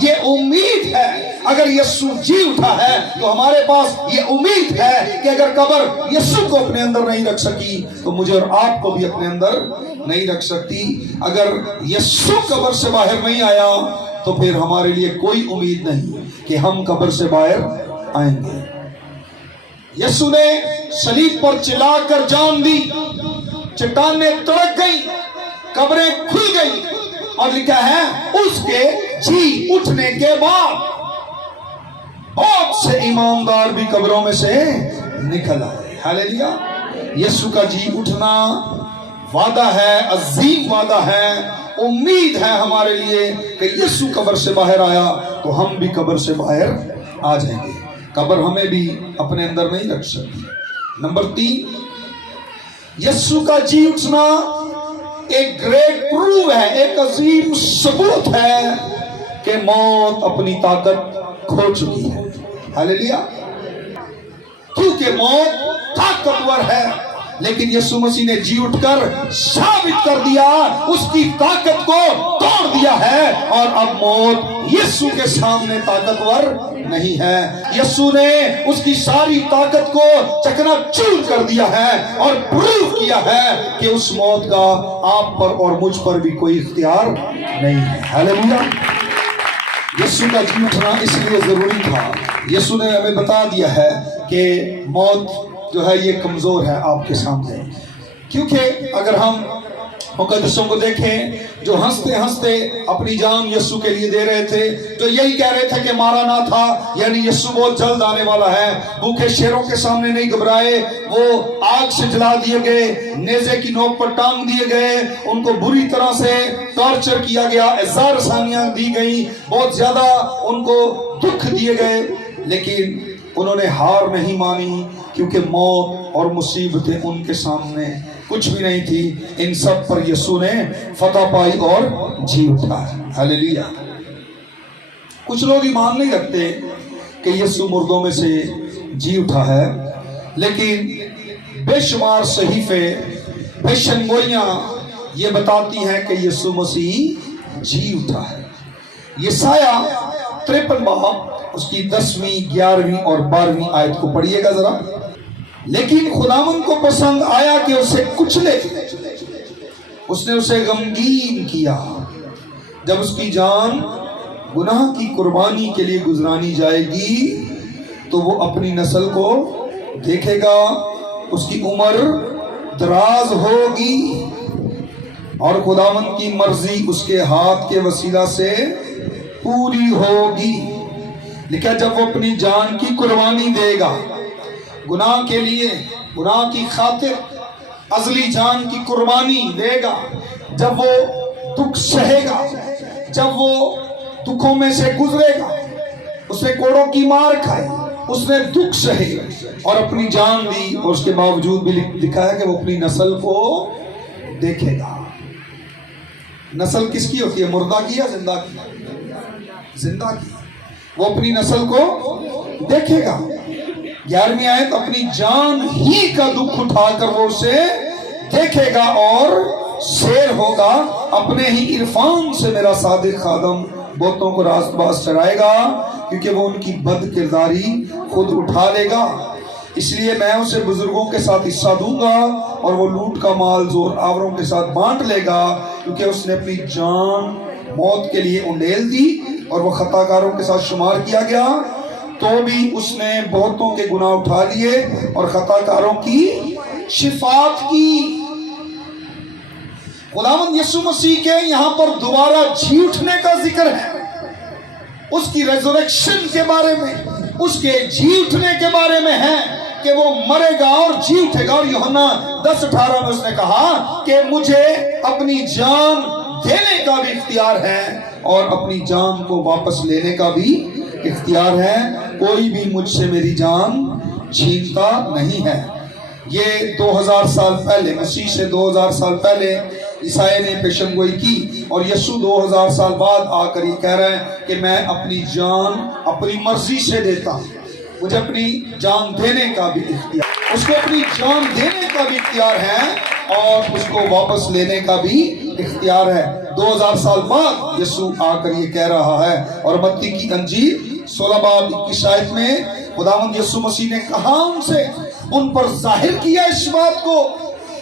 یہ امید ہے. اگر یسوع جی اٹھا ہے تو ہمارے پاس یہ امید ہے کہ اگر قبر یسوع کو اپنے اندر نہیں رکھ سکی تو مجھے اور آپ کو بھی اپنے اندر نہیں رکھ سکتی. اگر یسوع قبر سے باہر نہیں آیا تو پھر ہمارے لیے کوئی امید نہیں کہ ہم قبر سے باہر آئیں گے. یسوع نے صلیب پر چلا کر جان دی, چٹانیں تڑک گئی, قبریں کھل گئی, اور لکھا ہے اس کے جی اٹھنے کے بعد بہت سے ایماندار بھی قبروں میں سے نکل آئے. ہاللیلویا. یسوع کا جی اٹھنا وعدہ ہے, عظیم وعدہ ہے, امید ہے ہمارے لیے کہ یسوع قبر سے باہر آیا تو ہم بھی قبر سے باہر آ جائیں گے. قبر ہمیں بھی اپنے اندر نہیں رکھ سکتی. نمبر 3, یسوع کا جی اٹھنا ایک گریٹ پروف ہے, ایک عظیم ثبوت ہے کہ موت اپنی طاقت کھو چکی ہے. ہاللیلویا. کیونکہ موت طاقتور ہے, لیکن یسوع مسیح نے جی اٹھ کر ثابت کر دیا, اس کی طاقت کو توڑ دیا ہے, اور اب موت یسوع کے سامنے طاقتور نہیں ہے. یسوع نے اس کی ساری طاقت کو چکنا چور کر دیا ہے اور پروف کیا ہے کہ اس موت کا آپ پر اور مجھ پر بھی کوئی اختیار نہیں ہے. ہاللیلویا. یسوع کا جی اٹھنا اس لیے ضروری تھا. یسوع نے ہمیں بتا دیا ہے کہ موت جو ہے یہ کمزور ہے آپ کے سامنے. کیونکہ اگر ہم مقدسوں کو دیکھیں جو ہنستے ہنستے اپنی جان یسوع کے لیے دے رہے تھے, جو یہی کہہ رہے تھے کہ مارا نہ تھا, یعنی یسوع بہت جلد آنے والا ہے. بھوکے شیروں کے سامنے نہیں گھبرائے, وہ آگ سے جلا دیے گئے, نیزے کی نوک پر ٹانگ دیے گئے, ان کو بری طرح سے ٹارچر کیا گیا, اذیت رسانیاں دی گئی, بہت زیادہ ان کو دکھ دیے گئے, لیکن انہوں نے ہار نہیں مانی, کیونکہ موت اور مصیبتیں ان کے سامنے کچھ بھی نہیں تھی. ان سب پر یسوع نے فتح پائی اور جی اٹھا. ہاللیلویا. کچھ لوگ ایمان نہیں رکھتے کہ یسوع مردوں میں سے جی اٹھا ہے, لیکن بے شمار صحیفے, پیشن گوئیاں یہ بتاتی ہیں کہ یسوع مسیح جی اٹھا ہے. یسایہ 53 باب اس کی 10ویں 11ویں اور 12ویں آیت کو پڑھیے گا ذرا. لیکن خداوند کو پسند آیا کہ اسے کچلے, اس نے اسے غمگین کیا. جب اس کی جان گناہ کی قربانی کے لیے گزرانی جائے گی تو وہ اپنی نسل کو دیکھے گا, اس کی عمر دراز ہوگی اور خداوند کی مرضی اس کے ہاتھ کے وسیلہ سے پوری ہوگی. لکھا جب وہ اپنی جان کی قربانی دے گا گناہ کے لیے, گناہ کی خاطر ازلی جان کی قربانی دے گا, جب وہ دکھ سہے گا, جب وہ دکھوں میں سے گزرے گا, اس نے کوڑوں کی مار کھائی, اس نے دکھ سہے اور اپنی جان دی, اور اس کے باوجود بھی لکھا ہے کہ وہ اپنی نسل کو دیکھے گا. نسل کس کی ہوتی ہے, مردہ کی یا زندہ کی؟ زندہ کی. وہ اپنی نسل کو دیکھے گا. 11ویں آیت, اپنی جان ہی کا دکھ اٹھا کر وہ اسے دیکھے گا اور سیر ہوگا. اپنے ہی عرفان سے میرا صادق خادم بہتوں کو راست باز چرائے گا, کیونکہ وہ ان کی بد کرداری خود اٹھا لے گا. اس لیے میں اسے بزرگوں کے ساتھ حصہ دوں گا اور وہ لوٹ کا مال زور آوروں کے ساتھ بانٹ لے گا, کیونکہ اس نے اپنی جان موت کے لیے انڈیل دی اور وہ خطا کاروں کے ساتھ شمار کیا گیا. تو بھی اس نے بہتوں کے گناہ اٹھا لیے اور خطا کاروں کی شفاعت کی. خداوند یسوع مسیح کے یہاں پر دوبارہ جی اٹھنے کا ذکر ہے, اس کی ریزوریکشن کے بارے میں, اس کے جی اٹھنے کے بارے میں ہے کہ وہ مرے گا اور جی اٹھے گا. اور یوحنا 10:18 میں اس نے کہا کہ مجھے اپنی جان دینے کا بھی اختیار ہے اور اپنی جان کو واپس لینے کا بھی اختیار ہے, کوئی بھی مجھ سے میری جان چھینتا نہیں ہے. یہ 2000 سال پہلے, مسیح سے 2000 سال پہلے عیسائی نے پیشن گوئی کی, اور یسوع 2000 سال بعد آ کر یہ کہہ رہے ہیں کہ میں اپنی جان اپنی مرضی سے دیتا ہوں. مجھے اپنی جان دینے کا بھی اختیار, اس کو اپنی جان دینے کا بھی اختیار ہے اور اس کو واپس لینے کا بھی اختیار ہے۔ 2000 سال بعد یسوع آ کر یہ کہہ رہا ہے، اور متی کی انجیل 16 باب 21 آیت میں خداوند یسوع مسیح نے کہا ان پر ظاہر کیا اس بات کو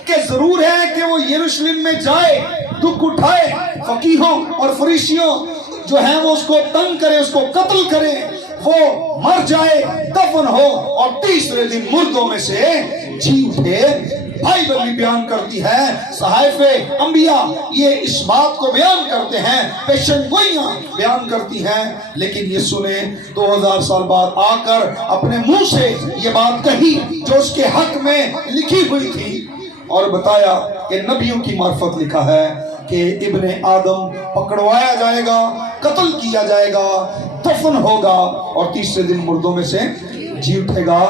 کہ ضرور ہے کہ وہ یروشلم میں جائے، دکھ اٹھائے، فقیہوں اور فریسیوں جو ہیں وہ اس کو تنگ کرے، اس کو قتل کرے، وہ مر جائے، دفن ہو، اور تیسرے دن مردوں میں سے جی اٹھے۔ بائبل بھی بیان کرتی ہے، صحائف انبیاء یہ اس بات کو بیان کرتے ہیں، پیشن گوئیاں بیان کرتی ہیں، لیکن یسوع نے 2000 سال بعد آ کر اپنے منہ سے یہ بات کہی جو اس کے حق میں لکھی ہوئی تھی، اور بتایا کہ نبیوں کی معرفت لکھا ہے کہ ابن آدم پکڑوایا جائے گا، قتل کیا جائے گا، دفن ہوگا، اور تیسرے دن مردوں میں سے جی اٹھے گا۔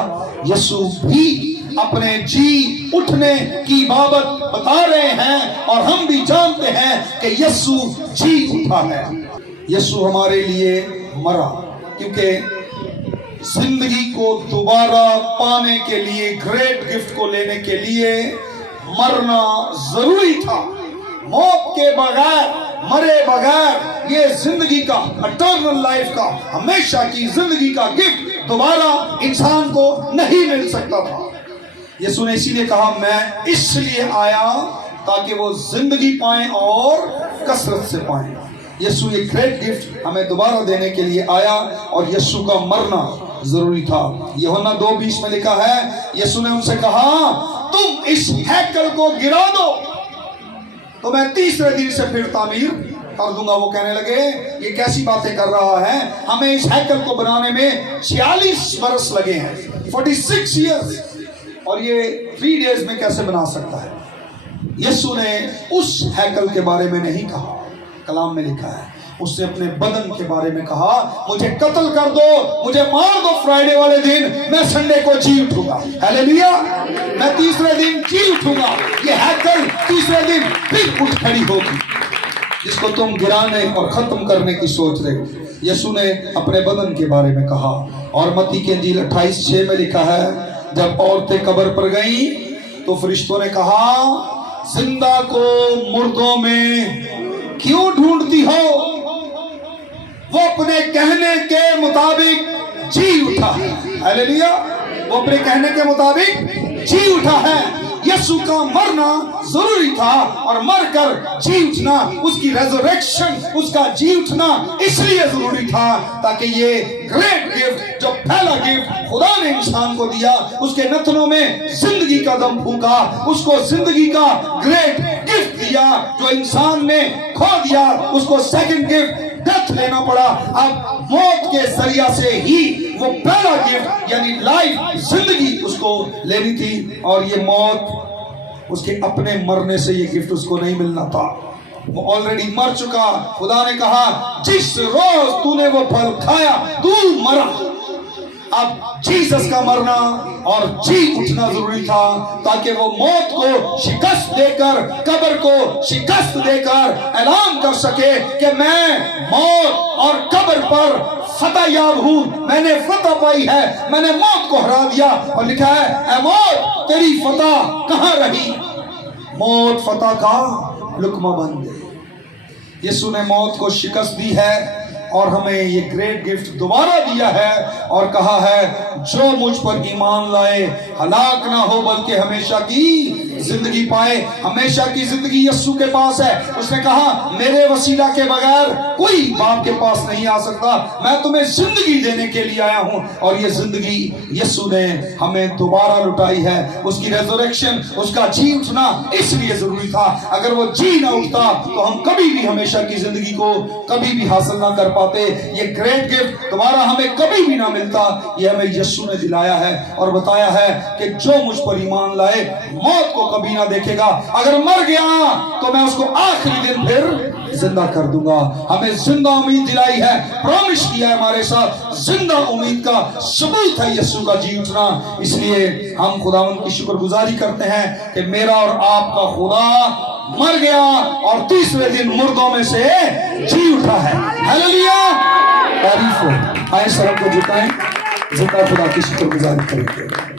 یسوع بھی اپنے جی اٹھنے کی بابت بتا رہے ہیں، اور ہم بھی جانتے ہیں کہ یسوع جی اٹھا ہے۔ یسوع ہمارے لیے مرا، کیونکہ زندگی کو دوبارہ پانے کے لیے، گریٹ گفٹ کو لینے کے لیے مرنا ضروری تھا۔ موت کے بغیر، مرے بغیر یہ زندگی کا، اٹرنل لائف کا، ہمیشہ کی زندگی کا گفٹ دوبارہ انسان کو نہیں مل سکتا تھا۔ یسوع نے اسی لیے کہا میں اس لیے آیا تاکہ وہ زندگی پائیں اور کثرت سے پائیں۔ یسوع یہ گریٹ گفٹ ہمیں دوبارہ دینے کے لیے آیا، اور یسوع کا مرنا ضروری تھا۔ یوحنا 2:20 میں لکھا ہے، یسوع نے ان سے کہا تم اس ہیکل کو گرا دو تو میں تیسرے دن سے پھر تعمیر کر دوں گا۔ وہ کہنے لگے یہ کیسی باتیں کر رہا ہے، ہمیں اس ہیکل کو بنانے میں 46 برس لگے ہیں، 46 ایئرز، اور یہ 3 days میں کیسے بنا سکتا ہے؟ یسوع نے اس ہیکل کے بارے میں نہیں کہا، کلام میں لکھا ہے اس نے اپنے بدن کے بارے میں کہا مجھے قتل کر دو، مجھے مار دو فرائیڈے والے دن، میں سنڈے کو جی اٹھوں گا، ہیلیلویا، میں تیسرے دن جی اٹھوں گا، یہ ہیکل تیسرے دن پھر اٹھ کھڑی ہوگی جس کو تم گرانے اور ختم کرنے کی سوچ رہے ہو۔ یسوع نے اپنے بدن کے بارے میں کہا، اور متی کی انجیل 28:6 میں لکھا ہے جب عورتیں قبر پر گئیں تو فرشتوں نے کہا زندہ کو مردوں میں کیوں ڈھونڈتی ہو؟ وہ اپنے کہنے کے مطابق جی اٹھا ہے، ہیلیلویا، وہ اپنے کہنے کے مطابق جی اٹھا ہے۔ یسوع کا مرنا ضروری تھا، اور مر کر جی اٹھنا، اس کی ریزریکشن، اس کا جی اٹھنا اس لیے ضروری تھا تاکہ یہ گریٹ گفٹ، جو پہلا گفٹ خدا نے انسان کو دیا، اس کے نتنوں میں زندگی کا دم پھونکا، اس کو زندگی کا گریٹ گفٹ دیا جو انسان نے کھو دیا، اس کو سیکنڈ گفٹ ڈیتھ لینا پڑا۔ اب موت کے ذریعہ سے ہی وہ پہلا گفٹ یعنی لائف، زندگی اس کو لینی تھی، اور یہ موت اس کے اپنے مرنے سے یہ گفٹ اس کو نہیں ملنا تھا، وہ آلریڈی مر چکا۔ خدا نے کہا جس روز تو نے وہ پھل کھایا تو مرا۔ اب جیسس کا مرنا اور جی اٹھنا ضروری تھا تاکہ وہ موت کو شکست دے کر، قبر کو شکست دے کر اعلان کر سکے کہ میں موت اور قبر پر فتح یاب ہوں، میں نے فتح پائی ہے، میں نے موت کو ہرا دیا۔ اور لکھا ہے اے موت تیری فتح کہاں رہی؟ موت فتح کا لقمہ بن گئی۔ یسوع نے موت کو شکست دی ہے، اور ہمیں یہ گریٹ گفٹ دوبارہ دیا ہے، اور کہا ہے جو مجھ پر ایمان لائے ہلاک نہ ہو بلکہ ہمیشہ کی زندگی پائے۔ ہمیشہ کی زندگی یسوع کے پاس ہے۔ اس نے کہا میرے وسیلہ کے بغیر کوئی باپ کے پاس نہیں آ سکتا، میں تمہیں زندگی دینے کے لیے آیا ہوں، اور یہ زندگی یسوع نے ہمیں دوبارہ لٹائی ہے۔ اس کی ریزریکشن، اس کا جی اٹھنا اس لیے ضروری تھا۔ اگر وہ جی نہ اٹھتا تو ہم کبھی بھی ہمیشہ کی زندگی کو کبھی بھی حاصل نہ کر پاتے۔ یہ گریٹ گفٹ دوبارہ ہمیں کبھی بھی نہ ملتا، یہ ہمیں یسوع نے دلایا ہے، اور بتایا ہے کہ جو مجھ پر ایمان لائے موت کو کبھی نہ دیکھے گا، اگر مر گیا تو میں اس کو آخری دن پھر زندہ کر دوں گا۔ ہمیں زندہ امید دلائی ہے، پرومس کیا ہے ہمارے ساتھ، زندہ امید کا ثبوت ہے یسوع کا جی اٹھنا۔ اس لیے ہم خداوند کی شکر گزاری کرتے ہیں کہ میرا اور آپ کا خدا مر گیا اور تیسرے دن مردوں میں سے جی اٹھا ہے۔ ہیلیلویا، تعریف ہو۔ آئے سر کو جھکائیں، زندہ خدا کی شکر گزاری کریں گے۔